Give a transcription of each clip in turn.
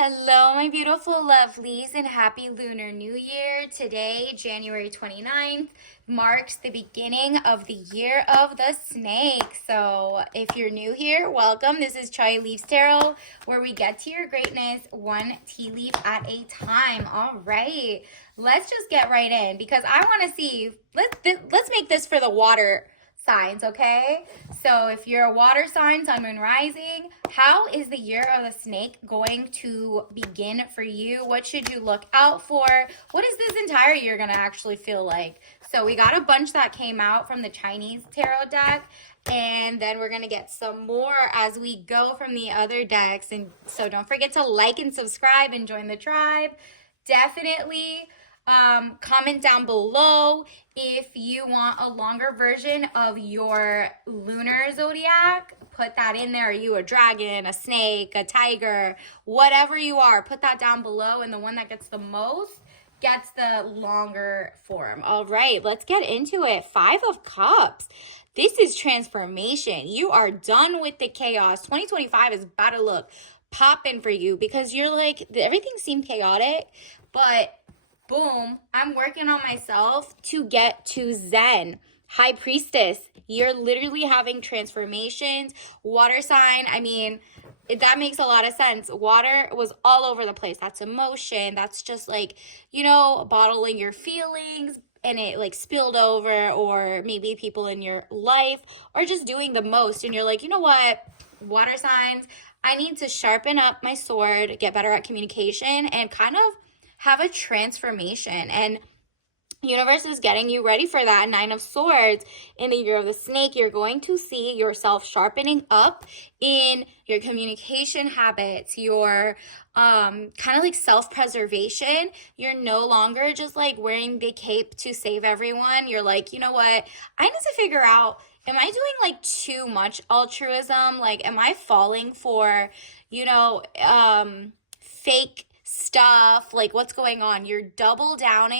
Hello, my beautiful lovelies, and happy Lunar New Year. Today, January 29th, marks the beginning of the year of the snake. So, if you're new here, welcome. This is Chai Leaves Tarot, where we get to your greatness one tea leaf at a time. All right, let's just get right in because I want to see. Let's make this for the water signs, okay? So if you're a water sign, sun, moon, rising, how is the year of the snake going to begin for you? What should you look out for? What is this entire year going to actually feel like? So we got a bunch that came out from the Chinese tarot deck, and then we're going to get some more as we go from the other decks. And so don't forget to like and subscribe and join the tribe. Definitely comment down below if you want a longer version of your lunar zodiac. Put that in there. Are you a dragon, a snake, a tiger, whatever you are? Put that down below, and the one that gets the most gets the longer form. All right, let's get into it. 5 of Cups. This is transformation. You are done with the chaos. 2025 is about to look popping for you because you're like, everything seemed chaotic, but boom, I'm working on myself to get to Zen. High Priestess, you're literally having transformations. Water sign, I mean, that makes a lot of sense. Water was all over the place. That's emotion. That's just like, bottling your feelings and it like spilled over, or maybe people in your life are just doing the most. And you're like, you know what? Water signs, I need to sharpen up my sword, get better at communication, and kind of have a transformation. And universe is getting you ready for that. 9 of Swords. In the year of the snake, you're going to see yourself sharpening up in your communication habits, your kind of like self-preservation. You're no longer just like wearing the cape to save everyone. You're like, you know what? I need to figure out, am I doing like too much altruism? Like, am I falling for, fake stuff? Like, what's going on? You're doubling down,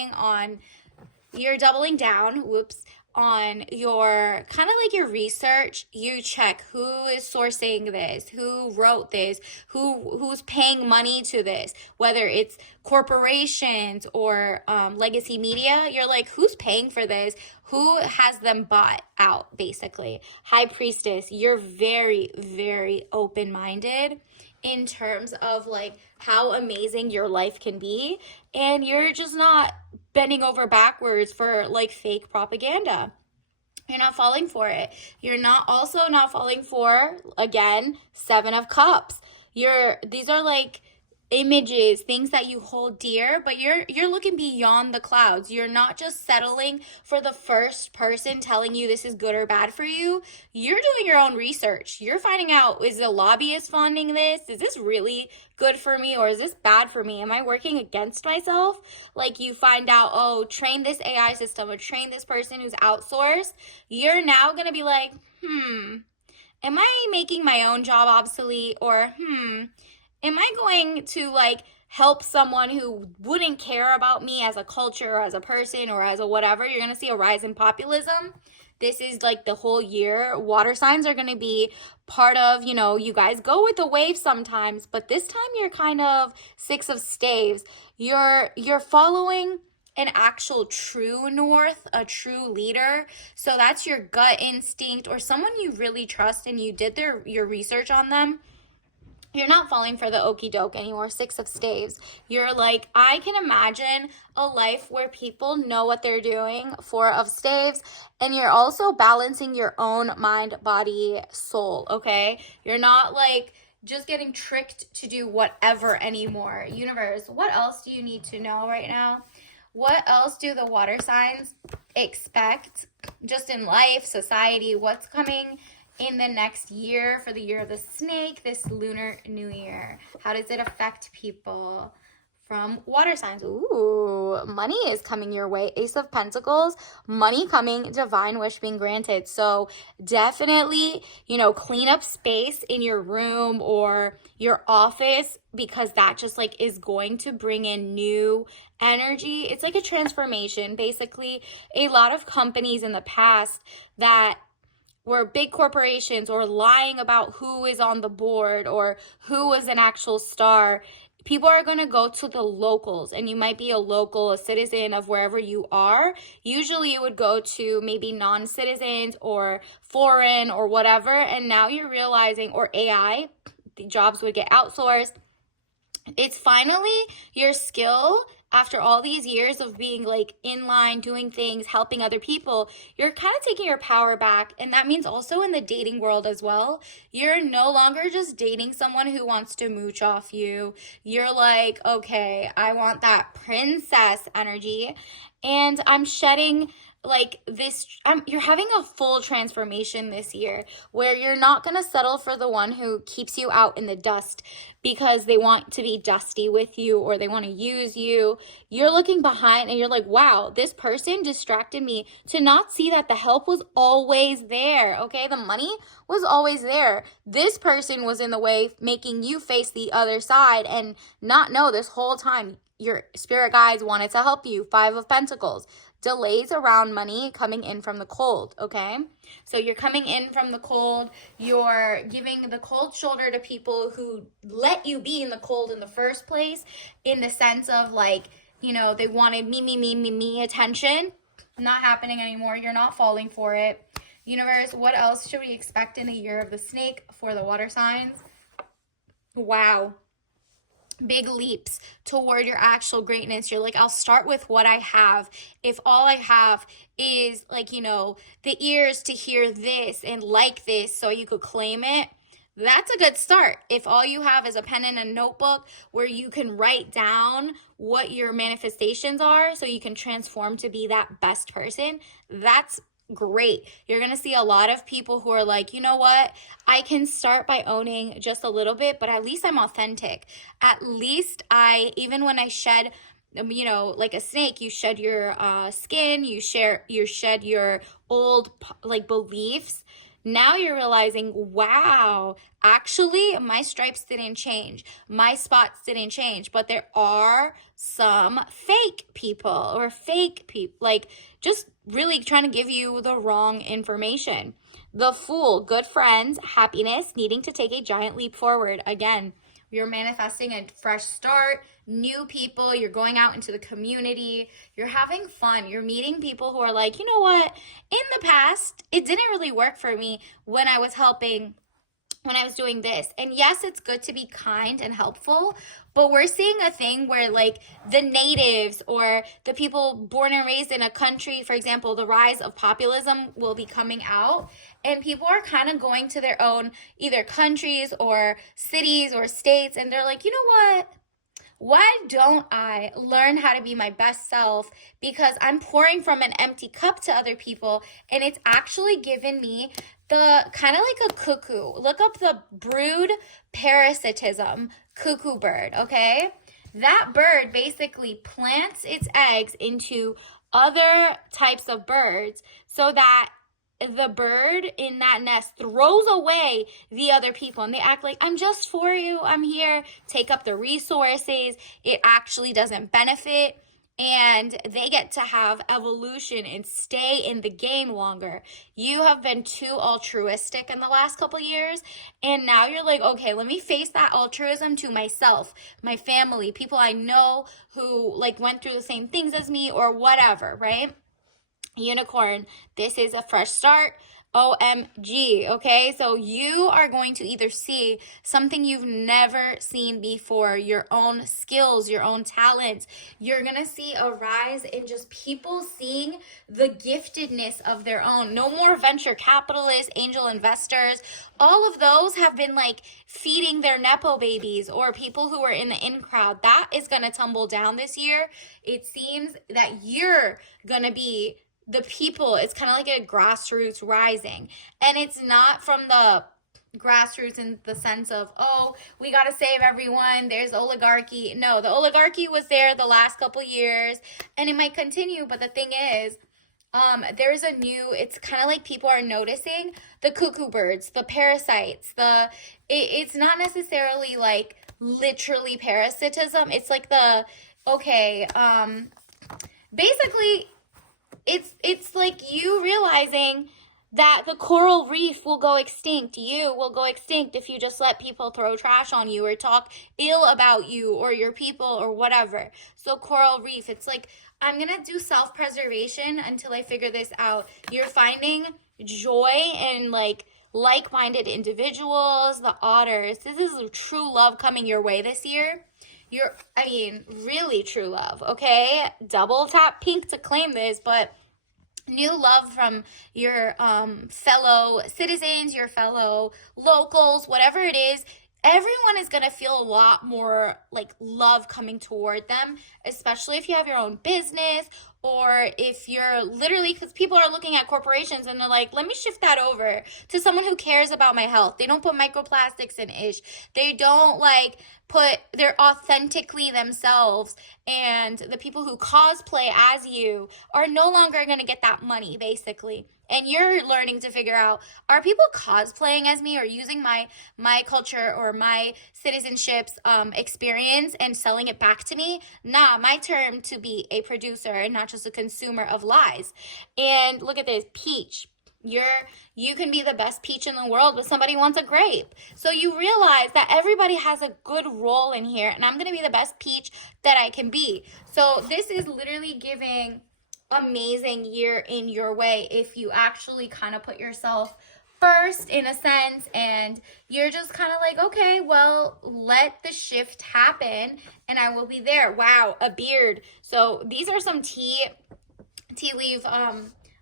on your kind of like your research. You check who is sourcing this, who wrote this, who's paying money to this, whether it's corporations or legacy media. You're like, who's paying for this? Who has them bought out, basically? High Priestess, you're very, very open-minded in terms of like how amazing your life can be, and you're just not bending over backwards for like fake propaganda. You're not falling for it. You're not falling for, again, 7 of Cups. These are like images, things that you hold dear, but you're looking beyond the clouds. You're not just settling for the first person telling you this is good or bad for you. You're doing your own research. You're finding out, is the lobbyist funding this? Is this really good for me, or is this bad for me? Am I working against myself? Like, you find out, oh, train this AI system or train this person who's outsourced. You're now going to be like, am I making my own job obsolete? Or, am I going to like help someone who wouldn't care about me as a culture or as a person or as a whatever? You're going to see a rise in populism. This is like the whole year. Water signs are going to be part of, you guys go with the wave sometimes, but this time you're kind of 6 of Staves. You're following an actual true north, a true leader. So that's your gut instinct or someone you really trust and you did your research on them. You're not falling for the okie doke anymore. 6 of Staves. You're like, I can imagine a life where people know what they're doing. 4 of Staves. And you're also balancing your own mind, body, soul, okay? You're not like just getting tricked to do whatever anymore. Universe, what else do you need to know right now? What else do the water signs expect just in life, society? What's coming in the next year for the year of the snake, this Lunar New Year? How does it affect people from water signs? Ooh, money is coming your way. Ace of Pentacles, money coming, divine wish being granted. So definitely, clean up space in your room or your office, because that just like is going to bring in new energy. It's like a transformation. Basically, a lot of companies in the past that were big corporations or lying about who is on the board or who was an actual star, people are going to go to the locals, and you might be a local, a citizen of wherever you are. Usually you would go to maybe non-citizens or foreign or whatever, and now you're realizing, or AI, the jobs would get outsourced. It's finally your skill after all these years of being like in line, doing things, helping other people. You're kind of taking your power back. And that means also in the dating world as well. You're no longer just dating someone who wants to mooch off you. You're like, okay, I want that princess energy. And I'm shedding like this. You're having a full transformation this year where you're not going to settle for the one who keeps you out in the dust because they want to be dusty with you or they want to use you. You're looking behind and you're like, wow, this person distracted me to not see that the help was always there. Okay, the money was always there. This person was in the way, making you face the other side and not know this whole time. Your spirit guides wanted to help you. 5 of Pentacles. Delays around money coming in from the cold, okay? So you're coming in from the cold. You're giving the cold shoulder to people who let you be in the cold in the first place, in the sense of like, you know, they wanted me attention. Not happening anymore. You're not falling for it. Universe, what else should we expect in the year of the snake for the water signs? Wow. Big leaps toward your actual greatness. You're like, I'll start with what I have. If all I have is like, you know, the ears to hear this and like this so you could claim it, that's a good start. If all you have is a pen and a notebook where you can write down what your manifestations are so you can transform to be that best person, that's great. You're going to see a lot of people who are like, you know what? I can start by owning just a little bit, but at least I'm authentic. At least even when I shed, you know, like a snake, you shed your skin, you shed your old like beliefs. Now you're realizing, wow, actually my stripes didn't change. My spots didn't change, but there are some fake people or like just really trying to give you the wrong information. The Fool, good friends, happiness, needing to take a giant leap forward. Again, you're manifesting a fresh start, new people, you're going out into the community, you're having fun, you're meeting people who are like, you know what, in the past, it didn't really work for me when I was helping, when I was doing this. And yes, it's good to be kind and helpful, but we're seeing a thing where like the natives or the people born and raised in a country, for example, the rise of populism will be coming out, and people are kind of going to their own either countries or cities or states, and they're like, you know what? Why don't I learn how to be my best self? Because I'm pouring from an empty cup to other people, and it's actually given me the kind of like a cuckoo. Look up the brood parasitism cuckoo bird, okay? That bird basically plants its eggs into other types of birds so that the bird in that nest throws away the other people, and they act like, I'm just for you, I'm here, take up the resources. It actually doesn't benefit, and they get to have evolution and stay in the game longer. You have been too altruistic in the last couple years, and now you're like, okay, let me face that altruism to myself, my family, people I know who like went through the same things as me or whatever, right? Unicorn, this is a fresh start. OMG, okay? So you are going to either see something you've never seen before, your own skills, your own talents. You're going to see a rise in just people seeing the giftedness of their own. No more venture capitalists, angel investors. All of those have been like feeding their Nepo babies or people who are in the in crowd. That is going to tumble down this year. It seems that you're going to be the people. It's kind of like a grassroots rising, and it's not from the grassroots in the sense of, oh, we got to save everyone, there's oligarchy. No, the oligarchy was there the last couple years and it might continue, but the thing is, there's a new, it's kind of like people are noticing the cuckoo birds, the parasites, it's not necessarily like literally parasitism. It's like basically it's like you realizing that the coral reef will go extinct. You will go extinct if you just let people throw trash on you or talk ill about you or your people or whatever. So, coral reef, it's like, I'm going to do self preservation until I figure this out. You're finding joy in like minded individuals, the otters. This is true love coming your way this year. Really true love, okay? Double tap pink to claim this, but new love from your fellow citizens, your fellow locals, whatever it is. Everyone is going to feel a lot more like love coming toward them, especially if you have your own business or if you're literally, because people are looking at corporations and they're like, let me shift that over to someone who cares about my health. They don't put microplastics in ish. They don't they're authentically themselves, and the people who cosplay as you are no longer going to get that money, basically. And you're learning to figure out, are people cosplaying as me or using my culture or my citizenship's experience and selling it back to me? Nah, my turn to be a producer and not just a consumer of lies. And look at this, peach. You can be the best peach in the world, but somebody wants a grape. So you realize that everybody has a good role in here, and I'm going to be the best peach that I can be. So this is literally giving amazing year in your way if you actually kind of put yourself first in a sense, and you're just kind of like, okay, well, let the shift happen and I will be there. Wow, a beard. So these are some tea leaf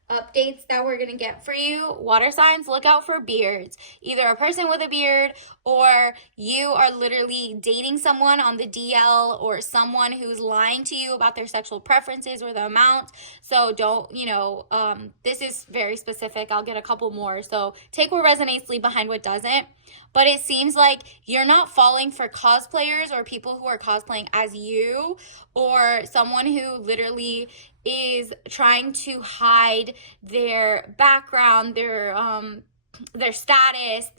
updates that we're going to get for you. Water signs, look out for beards. Either a person with a beard, or you are literally dating someone on the DL, or someone who's lying to you about their sexual preferences or the amount. So don't, this is very specific. I'll get a couple more. So take what resonates, leave behind what doesn't. But it seems like you're not falling for cosplayers or people who are cosplaying as you, or someone who literally is trying to hide their background, their status,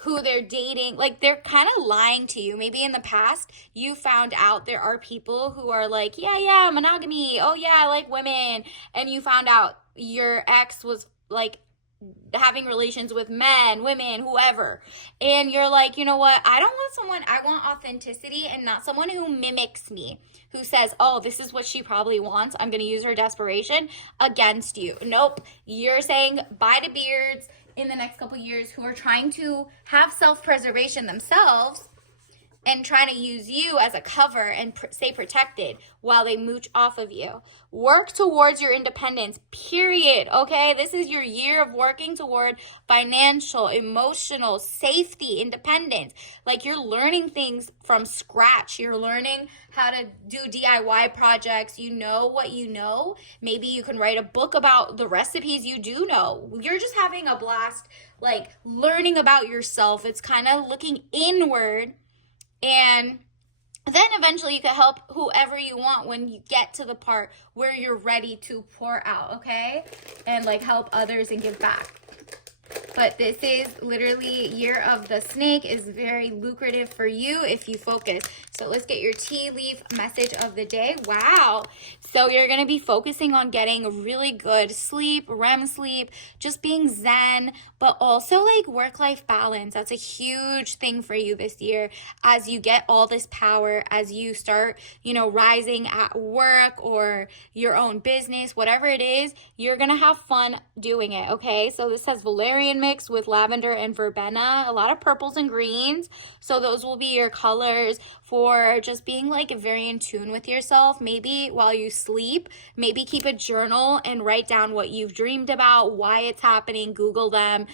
who they're dating. Like, they're kind of lying to you. Maybe in the past you found out there are people who are like, yeah, monogamy, oh yeah, I like women, and you found out your ex was like having relations with men, women, whoever, and you're like, you know what, I want authenticity and not someone who mimics me, who says, oh, this is what she probably wants, I'm gonna use her desperation against you. Nope, you're saying bye to beards in the next couple years who are trying to have self-preservation themselves and trying to use you as a cover and stay protected while they mooch off of you. Work towards your independence, period, okay? This is your year of working toward financial, emotional, safety, independence. Like, you're learning things from scratch. You're learning how to do DIY projects. You know what you know. Maybe you can write a book about the recipes you do know. You're just having a blast, learning about yourself. It's kind of looking inward. And then eventually you can help whoever you want when you get to the part where you're ready to pour out, okay? And help others and give back. But this is literally year of the snake, is very lucrative for you if you focus. So let's get your tea leaf message of the day. Wow. So you're going to be focusing on getting really good sleep, REM sleep, just being zen, but also work-life balance. That's a huge thing for you this year as you get all this power, as you start, rising at work or your own business, whatever it is, you're going to have fun doing it, okay? So this has valerian mix with lavender and verbena, a lot of purples and greens. So those will be your colors for just being very in tune with yourself. Maybe while you sleep, maybe keep a journal and write down what you've dreamed about, why it's happening, Google them,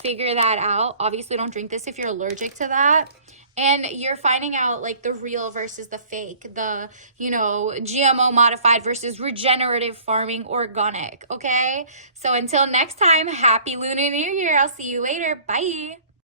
figure that out. Obviously don't drink this if you're allergic to that. And you're finding out the real versus the fake, the, GMO modified versus regenerative farming, organic, okay? So until next time, happy Lunar New Year. I'll see you later. Bye.